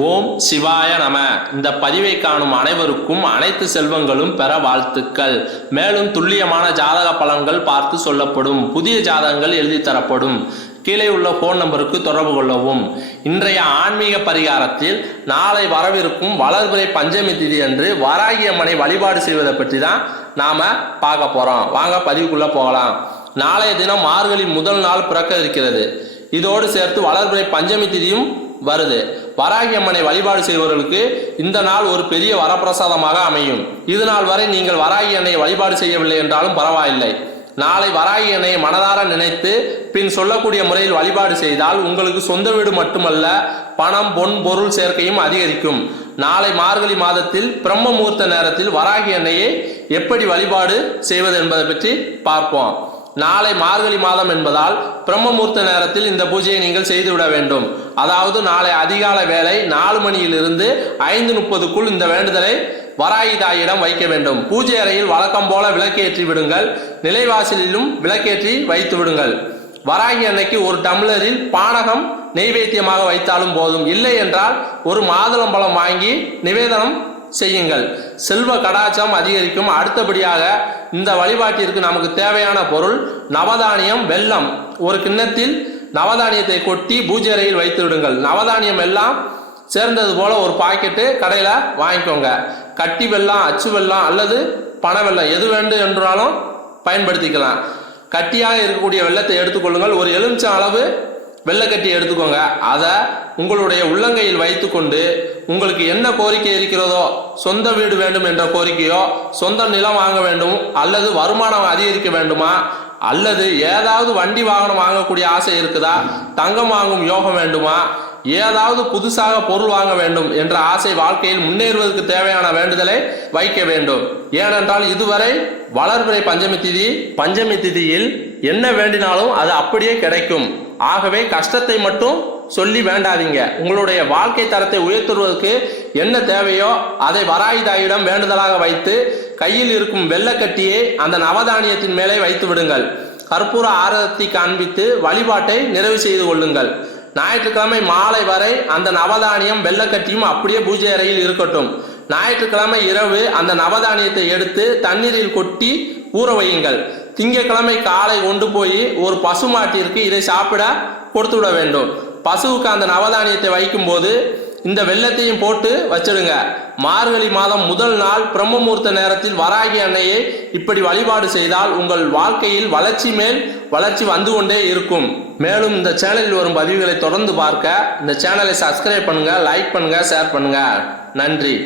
ஓம் சிவாய நம. இந்த பதிவை காணும் அனைவருக்கும் அனைத்து செல்வங்களும் பெற வாழ்த்துக்கள். மேலும் துல்லியமான ஜாதக பலன்கள் பார்த்து சொல்லப்படும். புதிய ஜாதகங்கள் எழுதி தரப்படும். கீழே உள்ள போன் நம்பருக்கு தொடர்பு கொள்ளவும். இன்றைய ஆன்மீக பரிகாரத்தில் நாளை வரவிருக்கும் வளர்பிறை பஞ்சமி திதி அன்று வராகி அம்மனை வழிபாடு செய்வதை பற்றி தான் நாம பார்க்க போறோம். வாங்க பதிவுக்குள்ள போகலாம். நாளைய தினம் மார்கழி முதல் நாள் பிறக்க இருக்கிறது. இதோடு சேர்த்து வளர்பிறை பஞ்சமி திதியும் வருது. வராகி அம்மனை வழிபாடு செய்வர்களுக்கு இந்த நாள் ஒரு பெரிய வரப்பிரசாதமாக அமையும். இது நாள் வரை நீங்கள் வராகி அன்னையை வழிபாடு செய்யவில்லை என்றாலும் பரவாயில்லை. நாளை வராகி அன்னையை மனதார நினைத்து பின் சொல்லக்கூடிய முறையில் வழிபாடு செய்தால் உங்களுக்கு சொந்த வீடு மட்டுமல்ல, பணம் பொன் பொருள் சேர்க்கையும் அதிகரிக்கும். நாளை மார்கழி மாதத்தில் பிரம்ம முகூர்த்த நேரத்தில் வராகி அன்னையை எப்படி வழிபாடு செய்வது என்பதை பற்றி பார்ப்போம். நாளை மார்கழி மாதம் என்பதால் பிரம்ம முகூர்த்த நேரத்தில் இந்த பூஜையை நீங்கள் செய்துவிட வேண்டும். அதாவது நாளை அதிகாலை வேளை 4 மணியிலிருந்து 5:30க்குள் இந்த வேண்டுதலை வராகி தாயிடம் வைக்க வேண்டும். பூஜை அறையில் வழக்கம் போல விளக்கேற்றி விடுங்கள். நிலைவாசலிலும் விளக்கேற்றி வைத்து விடுங்கள். வராகி அன்னைக்கு ஒரு டம்ளரில் பானகம் நெய்வேத்தியமாக வைத்தாலும் போதும். இல்லை என்றால் ஒரு மாதுளம்பழம் வாங்கி நிவேதனம் செய்யுங்கள். செல்வ கடாச்சம் அதிகரிக்கும். அடுத்தபடியாக இந்த வழிபாட்டிற்கு நமக்கு தேவையான பொருள் நவதானியம், வெல்லம். ஒரு கிண்ணத்தில் நவதானியத்தை கொட்டி பூஜை அறையில் வைத்து விடுங்கள். நவதானியம் எல்லாம் சேர்ந்தது போல ஒரு பாக்கெட்டு கடையில வாங்கிக்கோங்க. கட்டி வெல்லம், அச்சு வெல்லம் அல்லது பனை வெல்லம் எது வேண்டும் என்றாலும் பயன்படுத்திக்கலாம். கட்டியாக இருக்கக்கூடிய வெல்லத்தை எடுத்துக்கொள்ளுங்கள். ஒரு எலுமிச்சம் அளவு வெள்ளைக்கட்டி எடுத்துக்கோங்க. அதை உங்களுடைய உள்ளங்கையில் வைத்துக்கொண்டு உங்களுக்கு என்ன கோரிக்கை இருக்கிறதோ, சொந்த வீடு வேண்டும் என்ற கோரிக்கையோ, சொந்த நிலம் வாங்க வேண்டும் அல்லது வருமானம் அதிகரிக்க வேண்டுமா, அல்லது ஏதாவது வண்டி வாகனம் வாங்கக்கூடிய ஆசை இருக்குதா, தங்கம் வாங்கும் யோகம் வேண்டுமா, ஏதாவது புதுசாக பொருள் வாங்க வேண்டும் என்ற ஆசை, வாழ்க்கையில் முன்னேறுவதற்கு தேவையான வேண்டுதலை வைக்க வேண்டும். ஏனென்றால் இதுவரை வளர்பிறை பஞ்சமி திதியில் என்ன வேண்டினாலும் அது அப்படியே கிடைக்கும். ஆகவே கஷ்டத்தை மட்டும் சொல்லி வேண்டாதீங்க. உங்களுடைய வாழ்க்கை தரத்தை உயர்த்துவதற்கு என்ன தேவையோ அதை வராகி தாயிடம் வேண்டுதலாக வைத்து கையில் இருக்கும் வெள்ளக்கட்டியை அந்த நவதானியத்தின் மேலே வைத்து விடுங்கள். கற்பூர ஆரத்தி காண்பித்து வழிபாட்டை நிறைவு செய்து கொள்ளுங்கள். ஞாயிற்றுக்கிழமை மாலை வரை அந்த நவதானியம் வெள்ளக்கட்டியும் அப்படியே பூஜை அறையில் இருக்கட்டும். ஞாயிற்றுக்கிழமை இரவு அந்த நவதானியத்தை எடுத்து தண்ணீரில் கொட்டி ஊற வையுங்கள். திங்கட்கிழமை காலை கொண்டு போய் ஒரு பசுமாட்டிற்கு இதை சாப்பிட கொடுத்து விட வேண்டும். பசுவுக்கு அந்த நவதானியத்தை வைக்கும் போது இந்த வெள்ளத்தையும் போட்டு வச்சிடுங்க. மார்கழி மாதம் முதல் நாள் பிரம்ம முகூர்த்த நேரத்தில் வராகி அன்னையை இப்படி வழிபாடு செய்தால் உங்கள் வாழ்க்கையில் வளர்ச்சி மேல் வளர்ச்சி வந்து கொண்டே இருக்கும். மேலும் இந்த சேனலில் வரும் பதிவுகளை தொடர்ந்து பார்க்க இந்த சேனலை சப்ஸ்கிரைப் பண்ணுங்க, லைக் பண்ணுங்க, ஷேர் பண்ணுங்க. நன்றி.